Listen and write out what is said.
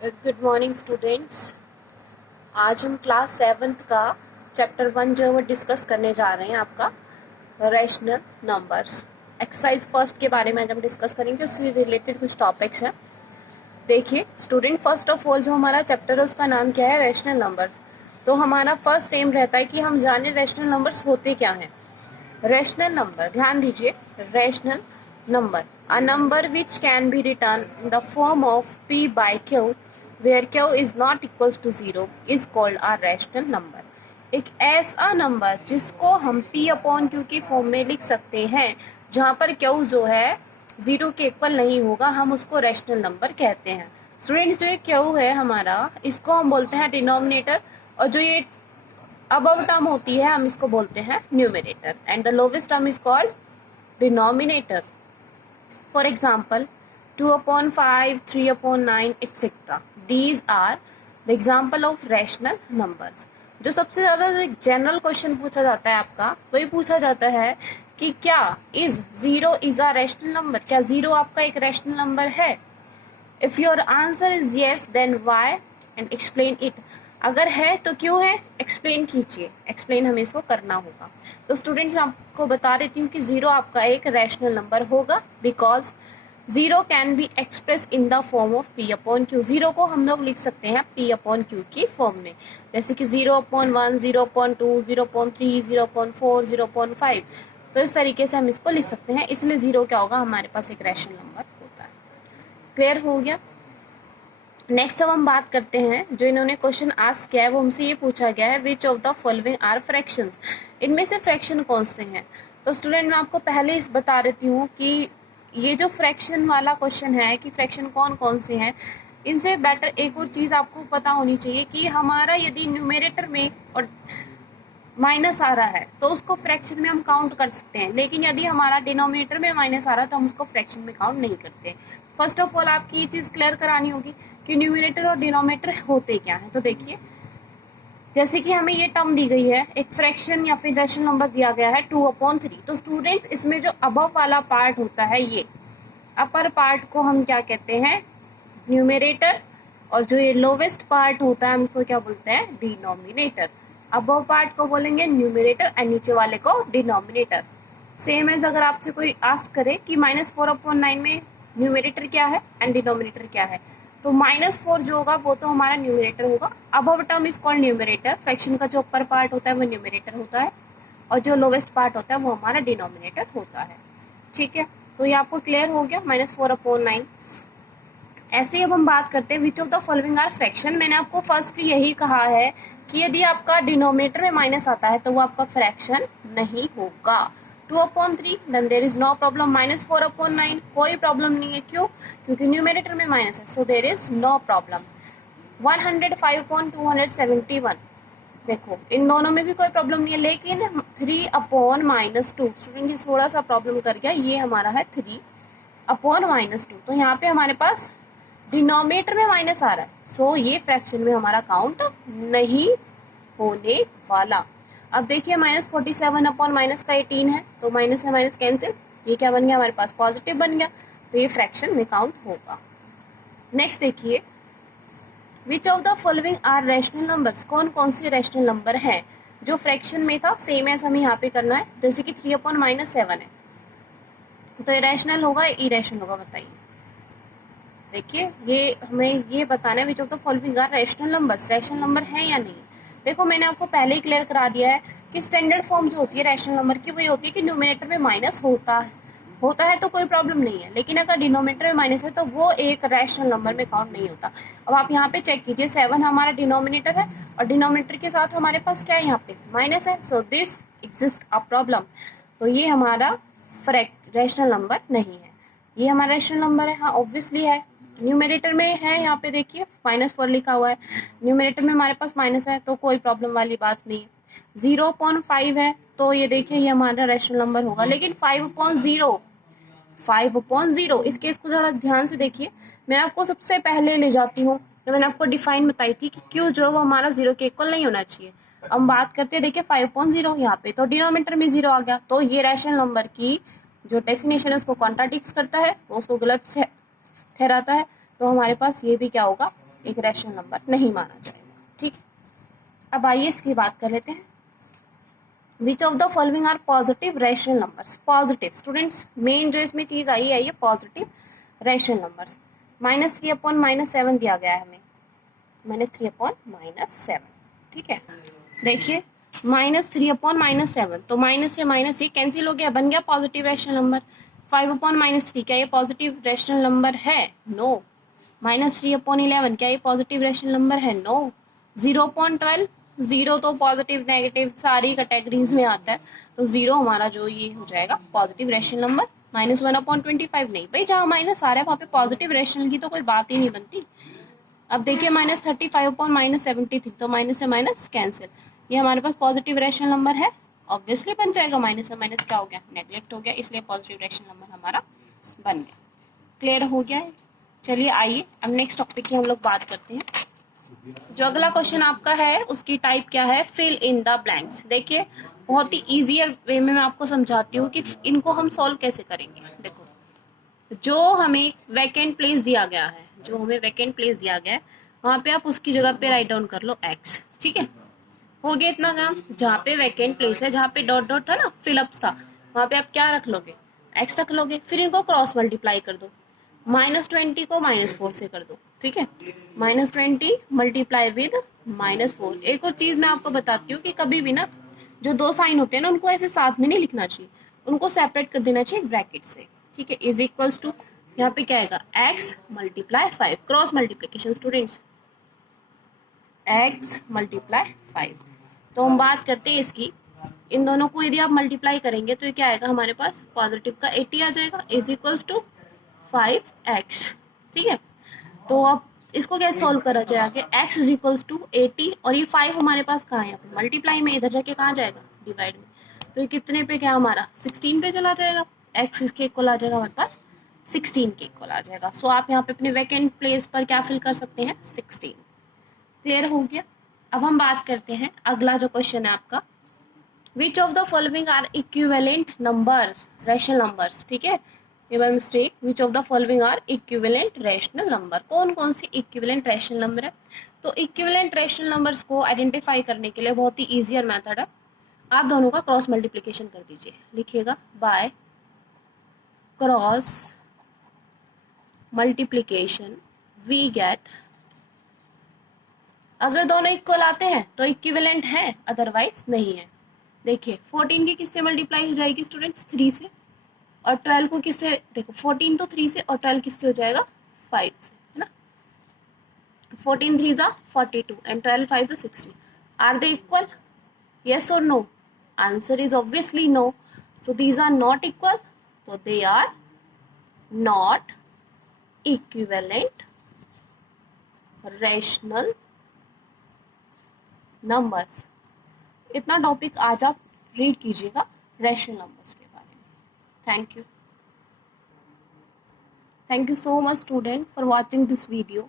Good morning students. आज हम class 7th का चैप्टर 1 जो है वो डिस्कस करने जा रहे हैं, आपका रैशनल नंबर्स। एक्सरसाइज फर्स्ट के बारे में आज हम डिस्कस करेंगे, उससे रिलेटेड कुछ टॉपिक्स हैं। देखिए स्टूडेंट, फर्स्ट ऑफ ऑल जो हमारा चैप्टर है उसका नाम क्या है, रैशनल नंबर। तो हमारा फर्स्ट एम रहता है कि हम जाने रैशनल नंबर्स होते क्या हैं। रैशनल नंबर, ध्यान दीजिए, rational number, a number which can be written in the form of p by q where q is not equals to 0 is called a rational number। एक ऐसा नंबर जिसको हम p upon q की form में लिख सकते हैं, जहां पर q जो है 0 के इक्वल नहीं होगा, हम उसको रैशनल नंबर कहते हैं। स्टूडेंट्स, जो ये q है हमारा, इसको हम बोलते हैं डिनोमिनेटर, और जो ये अबव टर्म होती है हम इसको बोलते हैं numerator, and the lowest term is called denominator. For example, 2/5, 3/9, etc. These are the example of rational numbers। जो सबसे ज्यादा जो जनरल क्वेश्चन पूछा जाता है आपका, वही पूछा जाता है कि क्या is 0 is a rational number, क्या 0 आपका एक रैशनल नंबर है। If your answer is yes then why and explain it. अगर है तो क्यों है, एक्सप्लेन कीजिए, एक्सप्लेन हमें इसको करना होगा। तो स्टूडेंट्स, मैं आपको बता देती हूँ कि 0 आपका एक रैशनल नंबर होगा, because 0 can be express in the form of p upon q। 0 को हम लोग लिख सकते हैं p अपॉन q की फॉर्म में, जैसे कि 0/1, 0/2, 0/3, 0/4, 0/5। तो इस तरीके से हम इसको लिख सकते हैं, इसलिए 0 क्या होगा, हमारे पास एक रैशनल नंबर होता है। क्लियर हो गया। नेक्स्ट अब हम बात करते हैं, जो इन्होंने क्वेश्चन आस्क किया है वो हमसे ये पूछा गया है, which of the following are fractions. इनमें से फ्रैक्शन कौन से हैं। तो स्टूडेंट, मैं आपको पहले इस बता देती हूँ कि ये जो फ्रैक्शन वाला क्वेश्चन है कि फ्रैक्शन कौन कौन से हैं, इनसे बेटर एक और चीज़ आपको पता होनी चाहिए कि हमारा यदि न्यूमरेटर में और माइनस आ रहा है तो उसको फ्रैक्शन में हम काउंट कर सकते हैं, लेकिन यदि हमारा डिनोमिनेटर में माइनस आ रहा है तो हम उसको फ्रैक्शन में काउंट नहीं करते। फर्स्ट ऑफ ऑल आपकी ये चीज़ क्लियर करानी होगी कि न्यूमरेटर और डिनोमिनेटर होते क्या हैं। तो देखिए, जैसे कि हमें ये टर्म दी गई है, एक फ्रैक्शन या फिर रैशनल नंबर दिया गया है 2/3। तो स्टूडेंट्स, इसमें जो अबव वाला पार्ट होता है, ये अपर पार्ट को हम क्या कहते हैं, न्यूमरेटर, और जो ये लोवेस्ट पार्ट होता है हम इसको क्या बोलते हैं, डिनोमिनेटर। अबव पार्ट को बोलेंगे न्यूमरेटर और नीचे वाले को डिनोमिनेटर। सेम एज अगर आपसे कोई आस्क करे कि -4/9 में न्यूमरेटर क्या है एंड डिनोमिनेटर क्या है, तो -4 जो होगा वो तो हमारा न्यूमरेटर होगा। Above term is called numerator, fraction का जो अपर पार्ट होता है वो न्यूमरेटर होता है, और जो लोवेस्ट पार्ट होता है वो हमारा डिनोमिनेटर होता है। ठीक है, तो ये आपको क्लियर हो गया, -4/9। ऐसे ही अब हम बात करते हैं which of the following are fraction. मैंने आपको फर्स्टली यही कहा है कि यदि आपका डिनोमिनेटर में माइनस आता है तो वो आपका फ्रैक्शन नहीं होगा। 2/3 then there is no problem, -4/9 कोई प्रॉब्लम नहीं है, क्यों, क्योंकि न्यूमरेटर में माइनस है, so there is no problem. 105/271, देखो इन दोनों में भी कोई प्रॉब्लम नहीं है, लेकिन 3/-2, स्टूडेंट ये थोड़ा सा प्रॉब्लम कर गया, ये हमारा है 3/-2। तो यहाँ पे हमारे पास डिनोमिनेटर में माइनस आ रहा है, सो ये फ्रैक्शन में हमारा काउंट नहीं होने वाला। अब देखिए, -47/-18 है, तो माइनस है माइनस कैंसिल, ये क्या बन गया हमारे पास, पॉजिटिव बन गया, तो ये फ्रैक्शन में काउंट होगा। नेक्स्ट देखिए, which of the following are rational numbers, कौन कौन से रैशनल नंबर हैं जो फ्रैक्शन में था, सेम एज हमें यहाँ पे करना है। जैसे कि 3/-7 है, तो ये रैशनल होगा या इरेशनल होगा, बताइए। देखिए, ये हमें ये बताना है which of the following are rational numbers, rational number है या नहीं। देखो, मैंने आपको पहले ही क्लियर करा दिया है कि स्टैंडर्ड फॉर्म जो होती है रैशनल नंबर की, वो ये होती है कि न्यूमरेटर में माइनस होता है तो कोई प्रॉब्लम नहीं है, लेकिन अगर डिनोमिनेटर में माइनस है तो वो एक रैशनल नंबर में काउंट नहीं होता। अब आप यहाँ पे चेक कीजिए, 7 हमारा डिनोमिनेटर है और डिनोमिनेटर के साथ हमारे पास क्या है, यहाँ पे माइनस है, so this exist a problem. तो ये हमारा रैशनल नंबर नहीं है, ये हमारा रैशनल नंबर है। हाँ, ऑब्वियसली है, न्यूमरेटर में है, यहाँ पे देखिए -4 लिखा हुआ है, न्यूमरेटर में हमारे पास माइनस है, तो कोई प्रॉब्लम वाली बात नहीं है। 0/5 है, तो ये देखिए ये हमारा रैशनल नंबर होगा, लेकिन 5/0 इस केस को जरा ध्यान से देखिए। मैं आपको सबसे पहले ले जाती हूँ, तो मैंने आपको डिफाइन बताई थी कि क्यों जो वो हमारा 0 के इक्वल नहीं होना चाहिए। अब बात करते हैं, देखिए 5/0 यहाँ पे तो डिनोमिनेटर में 0 आ गया, तो ये रैशनल नंबर की जो डेफिनेशन है उसको कॉन्ट्राडिक्ट करता है, वो उसको गलत ठहराता है, तो हमारे पास ये भी क्या होगा, एक रैशनल नंबर नहीं माना जाएगा। ठीक है, अब आइए इसकी बात कर लेते हैं। Which of the following are positive rational numbers. Positive students, main जो इसमें चीज आई है पॉजिटिव रैशनल नंबर्स। -3/-7 दिया गया है हमें, -3/-7। ठीक है, देखिए -3/-7, तो माइनस से माइनस ये कैंसिल हो गया, बन गया पॉजिटिव रैशनल नंबर। 5/-3, क्या ये पॉजिटिव रैशनल नंबर है? नो। -3/11, क्या ये पॉजिटिव रैशनल नंबर है? नो। 0/12, 0 तो पॉजिटिव नेगेटिव सारी कैटेगरीज में आता है, तो 0 हमारा जो ये हो जाएगा पॉजिटिव रैशनल नंबर। -1/25 नहीं भाई, जहाँ माइनस आ रहा है वहाँ पे पॉजिटिव रैशनल की तो कोई बात ही नहीं बनती। अब देखिए -35/-73, तो माइनस से माइनस कैंसिल, ये हमारे पास पॉजिटिव रैशनल नंबर है, ऑब्वियसली बन जाएगा। माइनस से माइनस क्या हो गया? नेग्लेक्ट हो गया, इसलिए पॉजिटिव रैशनल नंबर हमारा बन गया। क्लियर हो गया है? चलिए आइए अब नेक्स्ट टॉपिक की हम लोग बात करते हैं। जो अगला क्वेश्चन आपका है उसकी टाइप क्या है? Fill in the blanks. देखिए बहुत ही इजियर वे में मैं आपको समझाती हूँ कि इनको हम सॉल्व कैसे करेंगे। देखो, जो हमें वैकेंट प्लेस दिया गया है, वहां पे आप उसकी जगह पे राइट डाउन कर लो x। ठीक है, हो गया इतना काम। जहाँ पे वैकेंट प्लेस है, जहाँ पे डॉट डॉट था ना, फिलअप्स था, वहां पे आप क्या रख लोगे? x रख लोगे। फिर इनको क्रॉस मल्टीप्लाई कर दो, -20 को -4 से कर दो। ठीक है, -20 मल्टीप्लाई विद -4। एक और चीज मैं आपको बताती हूँ कि कभी भी ना जो दो साइन होते हैं ना, उनको ऐसे साथ में नहीं लिखना चाहिए, उनको सेपरेट कर देना चाहिए ब्रैकेट से। ठीक है, इज इक्वल्स टू, यहाँ पे क्या आएगा? x × 5, cross multiplication students, x × 5। तो हम बात करते हैं इसकी, इन दोनों को यदि आप मल्टीप्लाई करेंगे तो ये क्या आएगा हमारे पास? पॉजिटिव का 80 आ जाएगा, इज इक्वल्स टू 5x। ठीक है, तो अब इसको कैसे सॉल्व करा जाएगा? x इज इक्वल्स टू 80, और ये 5 हमारे पास कहाँ है? यहाँ पे मल्टीप्लाई में, इधर जाके कहाँ जाएगा? डिवाइड में। तो ये कितने पे क्या हमारा? 16 पे चला जाएगा। x इसके इक्वल आ जाएगा हमारे पास 16 के इक्वल आ जाएगा। सो आप यहाँ पे अपने वैकेंट प्लेस पर क्या फिल कर सकते हैं? 16। क्लियर हो गया? अब हम बात करते हैं अगला जो क्वेश्चन है आपका, which of the following are equivalent numbers, rational numbers. ठीक है, ये by mistake, which of the following are equivalent rational number. कौन कौन सी इक्विवेलेंट रैशनल नंबर है? तो इक्विवेलेंट रैशनल नंबर्स को आइडेंटिफाई करने के लिए बहुत ही इजियर मेथड है, आप दोनों का क्रॉस मल्टीप्लीकेशन कर दीजिए। लिखिएगा by cross multiplication we get, अगर दोनों इक्वल आते हैं तो इक्विवेलेंट है, अदरवाइज नहीं है। देखिए 14 की किससे मल्टीप्लाई हो जाएगी स्टूडेंट्स? 3 से। और 12 को किससे? देखो 14 तो 3 से, और 12 किससे हो जाएगा? 5 से, है ना। 14 3 जा 42 एंड 12 5 जा 60। Are they equal? yes or no? Answer is obviously no. So these are not equal, so they are not equivalent rational numbers. इतना टॉपिक आज आप रीड कीजिएगा रैशनल नंबर्स के बारे में। Thank you so much student for watching this video.